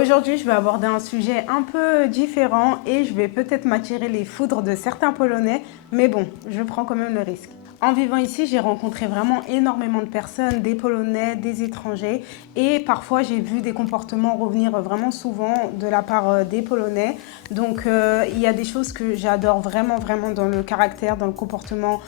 Aujourd'hui, je vais aborder un sujet un peu différent et je vais peut-être m'attirer les foudres de certains Polonais, mais bon, je prends quand même le risque. En vivant ici, j'ai rencontré vraiment énormément de personnes, des Polonais, des étrangers, et parfois j'ai vu des comportements revenir vraiment souvent de la part des Polonais. Donc il y a des choses que j'adore vraiment dans le caractère, dans le comportement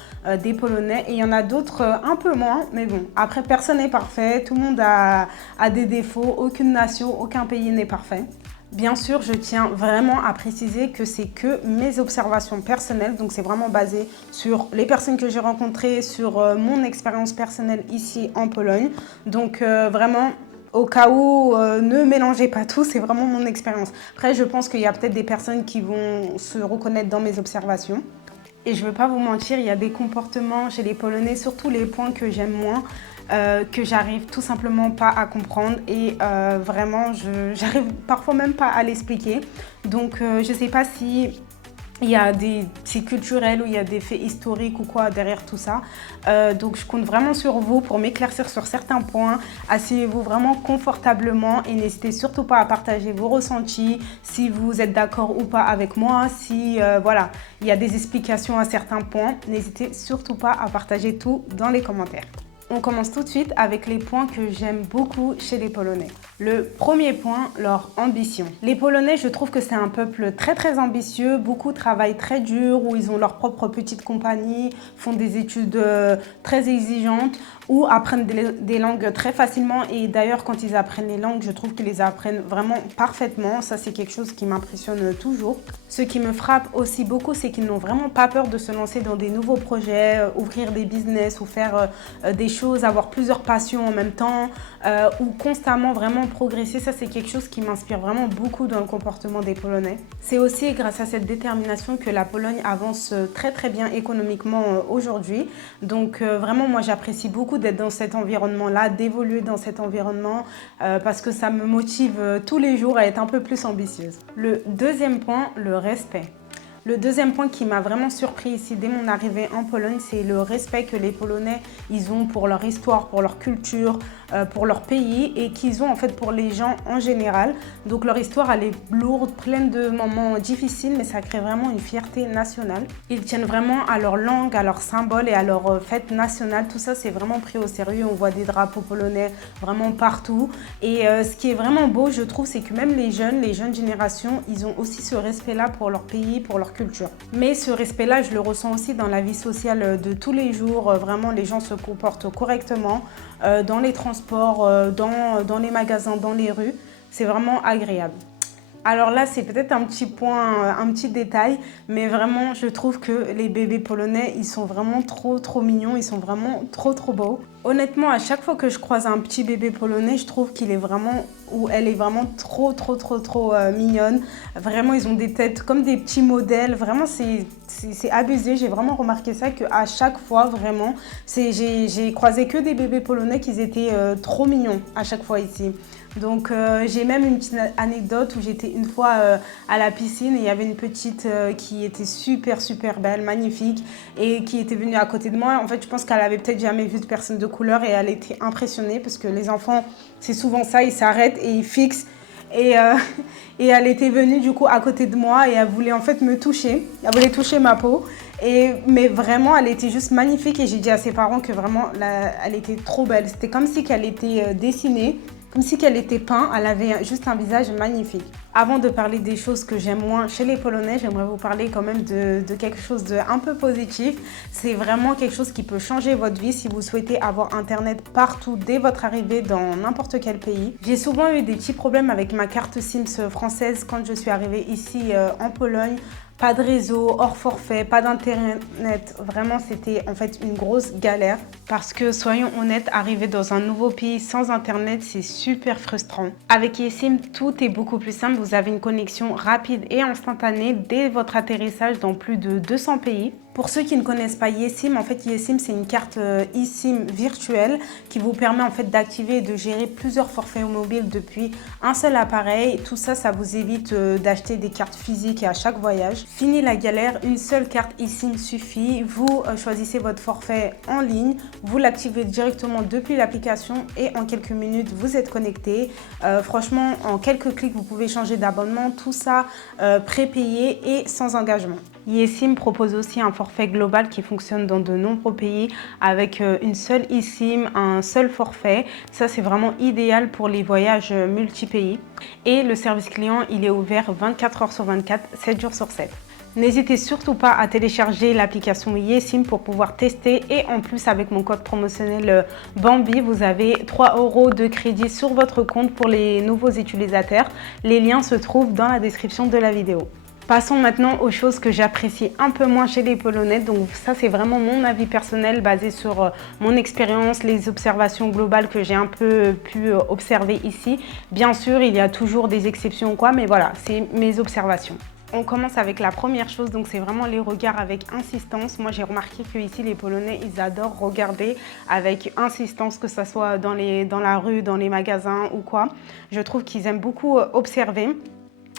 des Polonais, et il y en a d'autres un peu moins, mais bon, après personne n'est parfait, tout le monde a des défauts, aucune nation, aucun pays n'est parfait. Bien sûr, je tiens vraiment à préciser que c'est que mes observations personnelles, donc c'est vraiment basé sur les personnes que j'ai rencontrées, sur mon expérience personnelle ici en Pologne. Donc vraiment, au cas où, ne mélangez pas tout, c'est vraiment mon expérience. Après, je pense qu'il y a peut-être des personnes qui vont se reconnaître dans mes observations. Et je ne veux pas vous mentir, il y a des comportements chez les Polonais, surtout les points que j'aime moins, que j'arrive tout simplement pas à comprendre et vraiment, j'arrive parfois même pas à l'expliquer. Donc, je ne sais pas si il y a c'est culturel ou il y a des faits historiques ou quoi derrière tout ça. Donc je compte vraiment sur vous pour m'éclaircir sur certains points. Asseyez-vous vraiment confortablement et n'hésitez surtout pas à partager vos ressentis, si vous êtes d'accord ou pas avec moi, si voilà, il y a des explications à certains points. N'hésitez surtout pas à partager tout dans les commentaires. On commence tout de suite avec les points que j'aime beaucoup chez les Polonais. Le premier point, leur ambition. Les Polonais, je trouve que c'est un peuple très ambitieux, beaucoup travaillent très dur, où ils ont leur propre petite compagnie, font des études très exigeantes, ou apprennent des langues très facilement. Et d'ailleurs, quand ils apprennent les langues, je trouve qu'ils les apprennent vraiment parfaitement. Ça, c'est quelque chose qui m'impressionne toujours. Ce qui me frappe aussi beaucoup, c'est qu'ils n'ont vraiment pas peur de se lancer dans des nouveaux projets, ouvrir des business ou faire des choses, avoir plusieurs passions en même temps, ou constamment vraiment progresser. Ça, c'est quelque chose qui m'inspire vraiment beaucoup dans le comportement des Polonais. C'est aussi grâce à cette détermination que la Pologne avance très bien économiquement aujourd'hui. Donc vraiment, moi, j'apprécie beaucoup d'être dans cet environnement-là, d'évoluer dans cet environnement, parce que ça me motive tous les jours à être un peu plus ambitieuse. Le deuxième point, le respect. Le deuxième point qui m'a vraiment surpris ici dès mon arrivée en Pologne, c'est le respect que les Polonais ils ont pour leur histoire, pour leur culture, pour leur pays et qu'ils ont en fait pour les gens en général. Donc leur histoire elle est lourde, pleine de moments difficiles, mais ça crée vraiment une fierté nationale. Ils tiennent vraiment à leur langue, à leurs symboles et à leurs fêtes nationales. Tout ça c'est vraiment pris au sérieux. On voit des drapeaux polonais vraiment partout. Et ce qui est vraiment beau, je trouve, c'est que même les jeunes générations, ils ont aussi ce respect-là pour leur pays, pour leur culture. Mais ce respect-là, je le ressens aussi dans la vie sociale de tous les jours. Vraiment, les gens se comportent correctement dans les transports, dans les magasins, dans les rues. C'est vraiment agréable. Alors là, c'est peut-être un petit point, un petit détail, mais vraiment, je trouve que les bébés polonais, ils sont vraiment trop mignons, ils sont vraiment trop beaux. Honnêtement, à chaque fois que je croise un petit bébé polonais, je trouve qu'il est vraiment, ou elle est vraiment trop mignonne. Vraiment, ils ont des têtes comme des petits modèles. Vraiment, c'est abusé. J'ai vraiment remarqué ça qu'à chaque fois, vraiment, j'ai croisé que des bébés polonais qui étaient trop mignons à chaque fois ici. Donc j'ai même une petite anecdote où j'étais une fois à la piscine et il y avait une petite qui était super belle, magnifique et qui était venue à côté de moi. En fait, je pense qu'elle avait peut-être jamais vu de personne de couleur et elle était impressionnée parce que les enfants, c'est souvent ça, ils s'arrêtent et ils fixent. Et, et elle était venue du coup à côté de moi et elle voulait en fait me toucher. Elle voulait toucher ma peau. Mais vraiment, elle était juste magnifique et j'ai dit à ses parents que vraiment, elle était trop belle. C'était comme si qu'elle était dessinée. Comme si qu'elle était peinte, elle avait juste un visage magnifique. Avant de parler des choses que j'aime moins chez les Polonais, j'aimerais vous parler quand même de quelque chose d'un peu positif. C'est vraiment quelque chose qui peut changer votre vie si vous souhaitez avoir Internet partout dès votre arrivée dans n'importe quel pays. J'ai souvent eu des petits problèmes avec ma carte SIM française quand je suis arrivée ici en Pologne. Pas de réseau, hors forfait, pas d'internet. Vraiment, c'était en fait une grosse galère. Parce que, soyons honnêtes, arriver dans un nouveau pays sans internet, c'est super frustrant. Avec eSIM, tout est beaucoup plus simple. Vous avez une connexion rapide et instantanée dès votre atterrissage dans plus de 200 pays. Pour ceux qui ne connaissent pas eSIM, en fait eSIM c'est une carte eSIM virtuelle qui vous permet en fait d'activer et de gérer plusieurs forfaits mobiles depuis un seul appareil. Tout ça, ça vous évite d'acheter des cartes physiques à chaque voyage. Fini la galère, une seule carte eSIM suffit. Vous choisissez votre forfait en ligne, vous l'activez directement depuis l'application et en quelques minutes vous êtes connecté. Franchement, en quelques clics vous pouvez changer d'abonnement, tout ça prépayé et sans engagement. eSIM propose aussi un forfait global qui fonctionne dans de nombreux pays avec une seule eSIM, un seul forfait. Ça, c'est vraiment idéal pour les voyages multi-pays. Et le service client, il est ouvert 24 heures sur 24, 7 jours sur 7. N'hésitez surtout pas à télécharger l'application eSIM pour pouvoir tester et en plus avec mon code promotionnel Bambi, vous avez 3 € de crédit sur votre compte pour les nouveaux utilisateurs. Les liens se trouvent dans la description de la vidéo. Passons maintenant aux choses que j'apprécie un peu moins chez les Polonais. Donc ça, c'est vraiment mon avis personnel basé sur mon expérience, les observations globales que j'ai un peu pu observer ici. Bien sûr, il y a toujours des exceptions ou quoi, mais voilà, c'est mes observations. On commence avec la première chose, donc c'est vraiment les regards avec insistance. Moi, j'ai remarqué que ici les Polonais, ils adorent regarder avec insistance, que ce soit dans la rue, dans les magasins ou quoi. Je trouve qu'ils aiment beaucoup observer.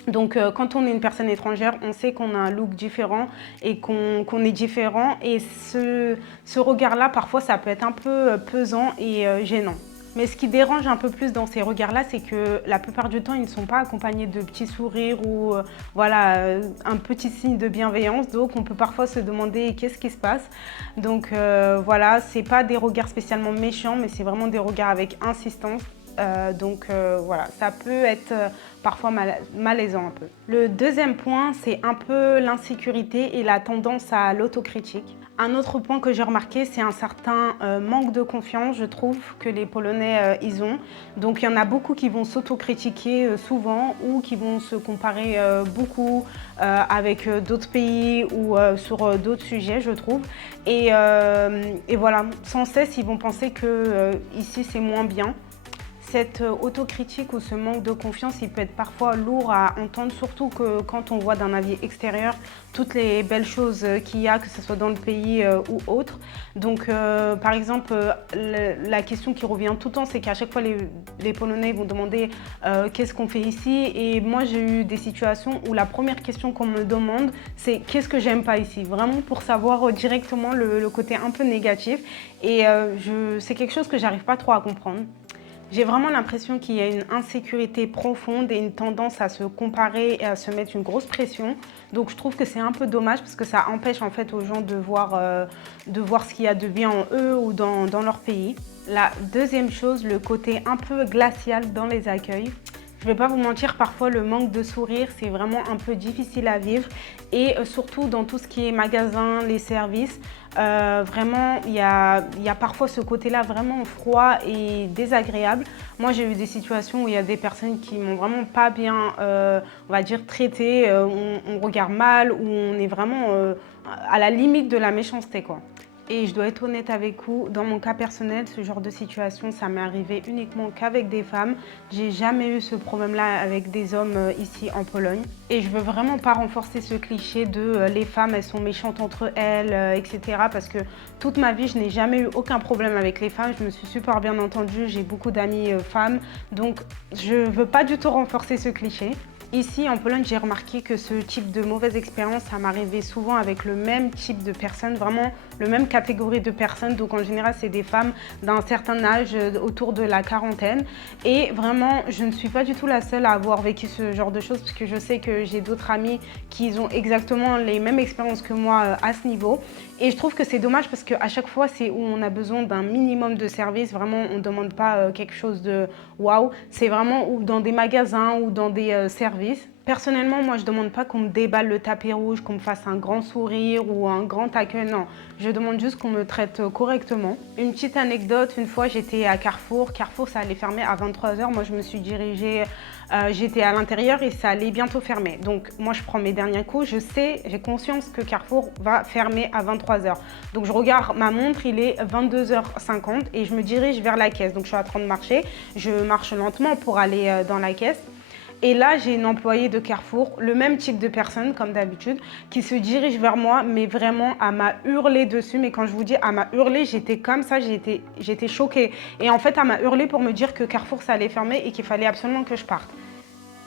Donc quand on est une personne étrangère, on sait qu'on a un look différent et qu'on est différent. Et ce regard-là, parfois, ça peut être un peu pesant et gênant. Mais ce qui dérange un peu plus dans ces regards-là, c'est que la plupart du temps, ils ne sont pas accompagnés de petits sourires ou voilà, un petit signe de bienveillance. Donc on peut parfois se demander qu'est-ce qui se passe. Donc voilà, c'est pas des regards spécialement méchants, mais c'est vraiment des regards avec insistance. Voilà, ça peut être parfois malaisant un peu. Le deuxième point, c'est un peu l'insécurité et la tendance à l'autocritique. Un autre point que j'ai remarqué, c'est un certain manque de confiance, je trouve, que les Polonais ils ont. Donc il y en a beaucoup qui vont s'autocritiquer souvent ou qui vont se comparer beaucoup avec d'autres pays ou sur d'autres sujets, je trouve. Et voilà, sans cesse, ils vont penser que ici c'est moins bien. Cette autocritique ou ce manque de confiance, il peut être parfois lourd à entendre, surtout que quand on voit d'un avis extérieur toutes les belles choses qu'il y a, que ce soit dans le pays ou autre. Donc par exemple, la question qui revient tout le temps, c'est qu'à chaque fois les Polonais vont demander qu'est-ce qu'on fait ici. Et moi j'ai eu des situations où la première question qu'on me demande, c'est qu'est-ce que j'aime pas ici, vraiment pour savoir directement le côté un peu négatif. Et c'est quelque chose que j'arrive pas trop à comprendre. J'ai vraiment l'impression qu'il y a une insécurité profonde et une tendance à se comparer et à se mettre une grosse pression. Donc je trouve que c'est un peu dommage parce que ça empêche en fait aux gens de voir ce qu'il y a de bien en eux ou dans leur pays. La deuxième chose, le côté un peu glacial dans les accueils. Je ne vais pas vous mentir, parfois le manque de sourire, c'est vraiment un peu difficile à vivre. Et surtout dans tout ce qui est magasin, les services, vraiment il y a parfois ce côté-là vraiment froid et désagréable. Moi j'ai eu des situations où il y a des personnes qui m'ont vraiment pas bien, on va dire, traité, on regarde mal, où on est vraiment à la limite de la méchanceté, quoi. Et je dois être honnête avec vous, dans mon cas personnel, ce genre de situation, ça m'est arrivé uniquement qu'avec des femmes. J'ai jamais eu ce problème-là avec des hommes ici en Pologne. Et je veux vraiment pas renforcer ce cliché de les femmes, elles sont méchantes entre elles, etc. Parce que toute ma vie, je n'ai jamais eu aucun problème avec les femmes. Je me suis super bien entendue, j'ai beaucoup d'amies femmes. Donc, je veux pas du tout renforcer ce cliché. Ici, en Pologne, j'ai remarqué que ce type de mauvaise expérience, ça m'arrivait souvent avec le même type de personnes, vraiment le même catégorie de personnes. Donc, en général, c'est des femmes d'un certain âge, autour de la quarantaine. Et vraiment, je ne suis pas du tout la seule à avoir vécu ce genre de choses, parce que je sais que j'ai d'autres amis qui ont exactement les mêmes expériences que moi à ce niveau. Et je trouve que c'est dommage parce qu'à chaque fois, c'est où on a besoin d'un minimum de service. Vraiment, on ne demande pas quelque chose de waouh. C'est vraiment ou dans des magasins ou dans des services. Personnellement, moi, je ne demande pas qu'on me déballe le tapis rouge, qu'on me fasse un grand sourire ou un grand accueil. Non, je demande juste qu'on me traite correctement. Une petite anecdote, une fois, j'étais à Carrefour. Carrefour, ça allait fermer à 23 h. Moi, je me suis dirigée, j'étais à l'intérieur et ça allait bientôt fermer. Donc, moi, je prends mes derniers coups. Je sais, j'ai conscience que Carrefour va fermer à 23 h. Donc, je regarde ma montre, il est 22 h 50 et je me dirige vers la caisse. Donc, je suis en train de marcher. Je marche lentement pour aller dans la caisse. Et là, j'ai une employée de Carrefour, le même type de personne, comme d'habitude, qui se dirige vers moi, mais vraiment, elle m'a hurlé dessus. Mais quand je vous dis, elle m'a hurlé, j'étais comme ça, j'étais choquée. Et en fait, elle m'a hurlé pour me dire que Carrefour, ça allait fermer et qu'il fallait absolument que je parte.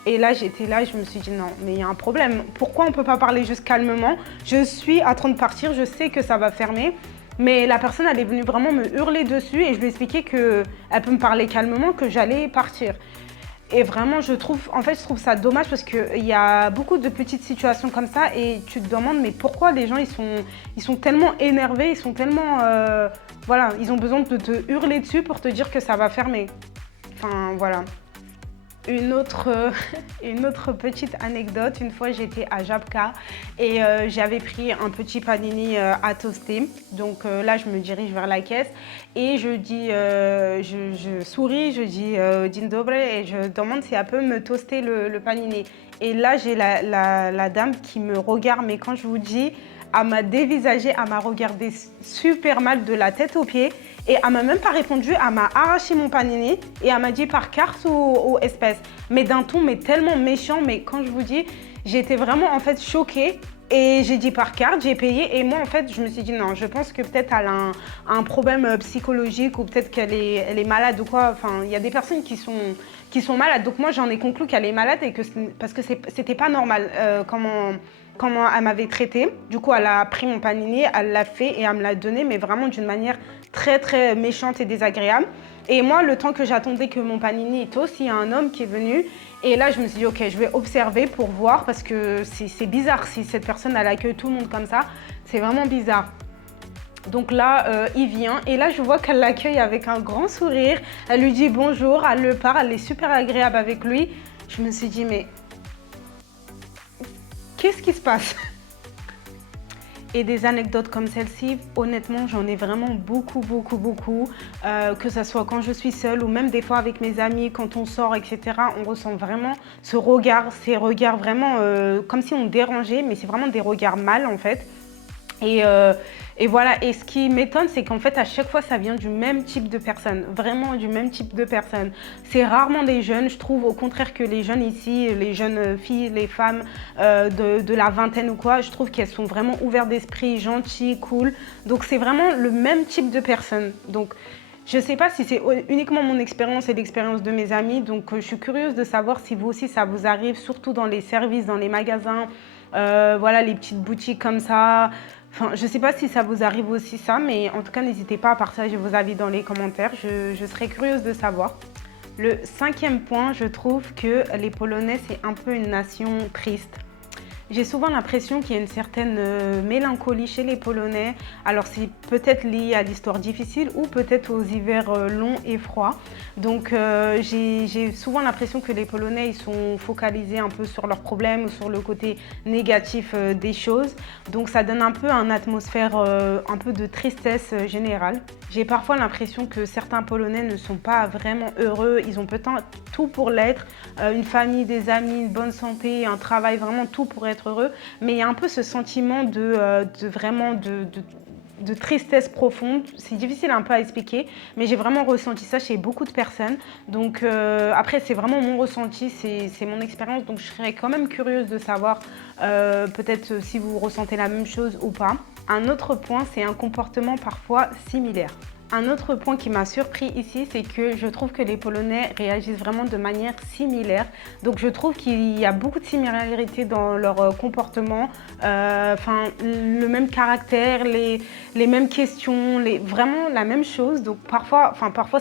Et là, j'étais là et je me suis dit non, mais il y a un problème. Pourquoi on ne peut pas parler juste calmement? Je suis en train de partir, je sais que ça va fermer. Mais la personne, elle est venue vraiment me hurler dessus et je lui ai expliqué qu'elle peut me parler calmement, que j'allais partir. Et vraiment, je trouve ça dommage parce qu'il y a beaucoup de petites situations comme ça et tu te demandes, mais pourquoi les gens, ils sont tellement énervés, ils sont tellement... voilà, ils ont besoin de te hurler dessus pour te dire que ça va fermer. Enfin, voilà. Une autre, une autre petite anecdote, une fois j'étais à Jabka et j'avais pris un petit panini à toaster. Donc là je me dirige vers la caisse et je dis, je souris, je dis Dzień dobry et je demande si elle peut me toaster le panini. Et là j'ai la dame qui me regarde, mais quand je vous dis, elle m'a dévisagée, elle m'a regardé super mal de la tête aux pieds. Et elle m'a même pas répondu, elle m'a arraché mon panini et elle m'a dit par carte ou espèce. Mais d'un ton mais tellement méchant, mais quand je vous dis, j'étais vraiment en fait choquée. Et j'ai dit par carte, j'ai payé et moi en fait je me suis dit non, je pense que peut-être elle a un problème psychologique ou peut-être qu'elle elle est malade ou quoi. Enfin, il y a des personnes qui sont malades. Donc moi j'en ai conclu qu'elle est malade et que parce que c'était pas normal comment elle m'avait traité. Du coup, elle a pris mon panini, elle l'a fait et elle me l'a donné, mais vraiment d'une manière très très méchante et désagréable. Et moi, le temps que j'attendais que mon panini toast, il y a un homme qui est venu. Et là, je me suis dit, ok, je vais observer pour voir parce que c'est bizarre si cette personne, elle accueille tout le monde comme ça. C'est vraiment bizarre. Donc là, il vient et là, je vois qu'elle l'accueille avec un grand sourire. Elle lui dit bonjour, elle le parle, elle est super agréable avec lui. Je me suis dit, mais qu'est-ce qui se passe? Et des anecdotes comme celle-ci, honnêtement, j'en ai vraiment beaucoup. Que ce soit quand je suis seule ou même des fois avec mes amis, quand on sort, etc. On ressent vraiment ce regard, ces regards vraiment comme si on dérangeait, mais c'est vraiment des regards mal en fait. Et voilà, et ce qui m'étonne, c'est qu'en fait, à chaque fois, ça vient du même type de personne, vraiment du même type de personne. C'est rarement des jeunes, je trouve au contraire que les jeunes ici, les jeunes filles, les femmes de la vingtaine ou quoi, je trouve qu'elles sont vraiment ouvertes d'esprit, gentilles, cool. Donc c'est vraiment le même type de personne. Donc je ne sais pas si c'est uniquement mon expérience et l'expérience de mes amis, donc je suis curieuse de savoir si vous aussi ça vous arrive, surtout dans les services, dans les magasins, voilà, les petites boutiques comme ça. Enfin, je ne sais pas si ça vous arrive aussi ça, mais en tout cas, n'hésitez pas à partager vos avis dans les commentaires. Je serais curieuse de savoir. Le cinquième point, je trouve que les Polonais, c'est un peu une nation triste. J'ai souvent l'impression qu'il y a une certaine mélancolie chez les Polonais. Alors c'est peut-être lié à l'histoire difficile ou peut-être aux hivers longs et froids. Donc j'ai souvent l'impression que les Polonais ils sont focalisés un peu sur leurs problèmes ou sur le côté négatif des choses. Donc ça donne un peu une atmosphère un peu de tristesse générale. J'ai parfois l'impression que certains Polonais ne sont pas vraiment heureux. Ils ont peut-être tout pour l'être, une famille, des amis, une bonne santé, un travail, vraiment tout pour être heureux, mais il y a un peu ce sentiment de tristesse profonde. C'est difficile un peu à expliquer, mais j'ai vraiment ressenti ça chez beaucoup de personnes. Donc après, c'est vraiment mon ressenti, c'est mon expérience, donc je serais quand même curieuse de savoir peut-être si vous ressentez la même chose ou pas. Un autre point, c'est un comportement parfois similaire. Un autre point qui m'a surpris ici, c'est que je trouve que les Polonais réagissent vraiment de manière similaire. Donc je trouve qu'il y a beaucoup de similarités dans leur comportement, le même caractère, les mêmes questions, vraiment la même chose. Donc parfois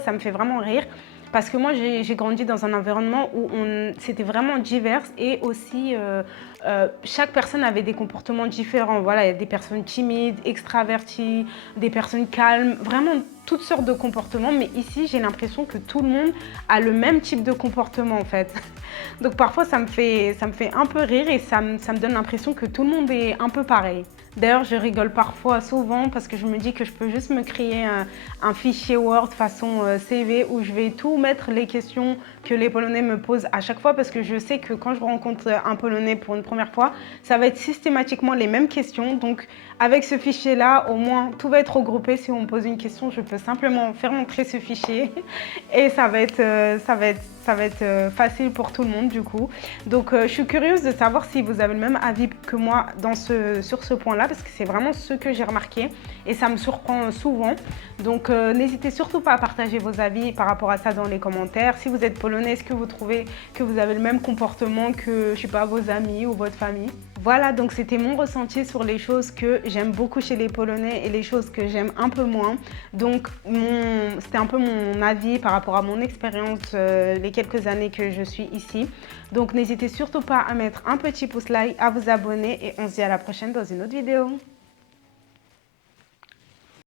ça me fait vraiment rire. Parce que moi, j'ai grandi dans un environnement où c'était vraiment divers et aussi chaque personne avait des comportements différents. Voilà, il y a des personnes timides, extraverties, des personnes calmes, vraiment toutes sortes de comportements. Mais ici, j'ai l'impression que tout le monde a le même type de comportement en fait. Donc parfois, ça me fait un peu rire et ça me donne l'impression que tout le monde est un peu pareil. D'ailleurs, je rigole parfois souvent parce que je me dis que je peux juste me créer un fichier Word façon CV où je vais tout mettre les questions que les Polonais me posent à chaque fois parce que je sais que quand je rencontre un Polonais pour une première fois, ça va être systématiquement les mêmes questions. Donc, avec ce fichier-là, au moins, tout va être regroupé. Si on me pose une question, je peux simplement faire entrer ce fichier et ça va être ça va être facile pour tout le monde du coup. Donc je suis curieuse de savoir si vous avez le même avis que moi sur ce point-là, parce que c'est vraiment ce que j'ai remarqué et ça me surprend souvent. Donc n'hésitez surtout pas à partager vos avis par rapport à ça dans les commentaires. Si vous êtes polonais, est-ce que vous trouvez que vous avez le même comportement que, je sais pas, vos amis ou votre famille? Voilà, donc c'était mon ressenti sur les choses que j'aime beaucoup chez les Polonais et les choses que j'aime un peu moins. Donc c'était un peu mon avis par rapport à mon expérience les quelques années que je suis ici. Donc n'hésitez surtout pas à mettre un petit pouce like, à vous abonner et on se dit à la prochaine dans une autre vidéo.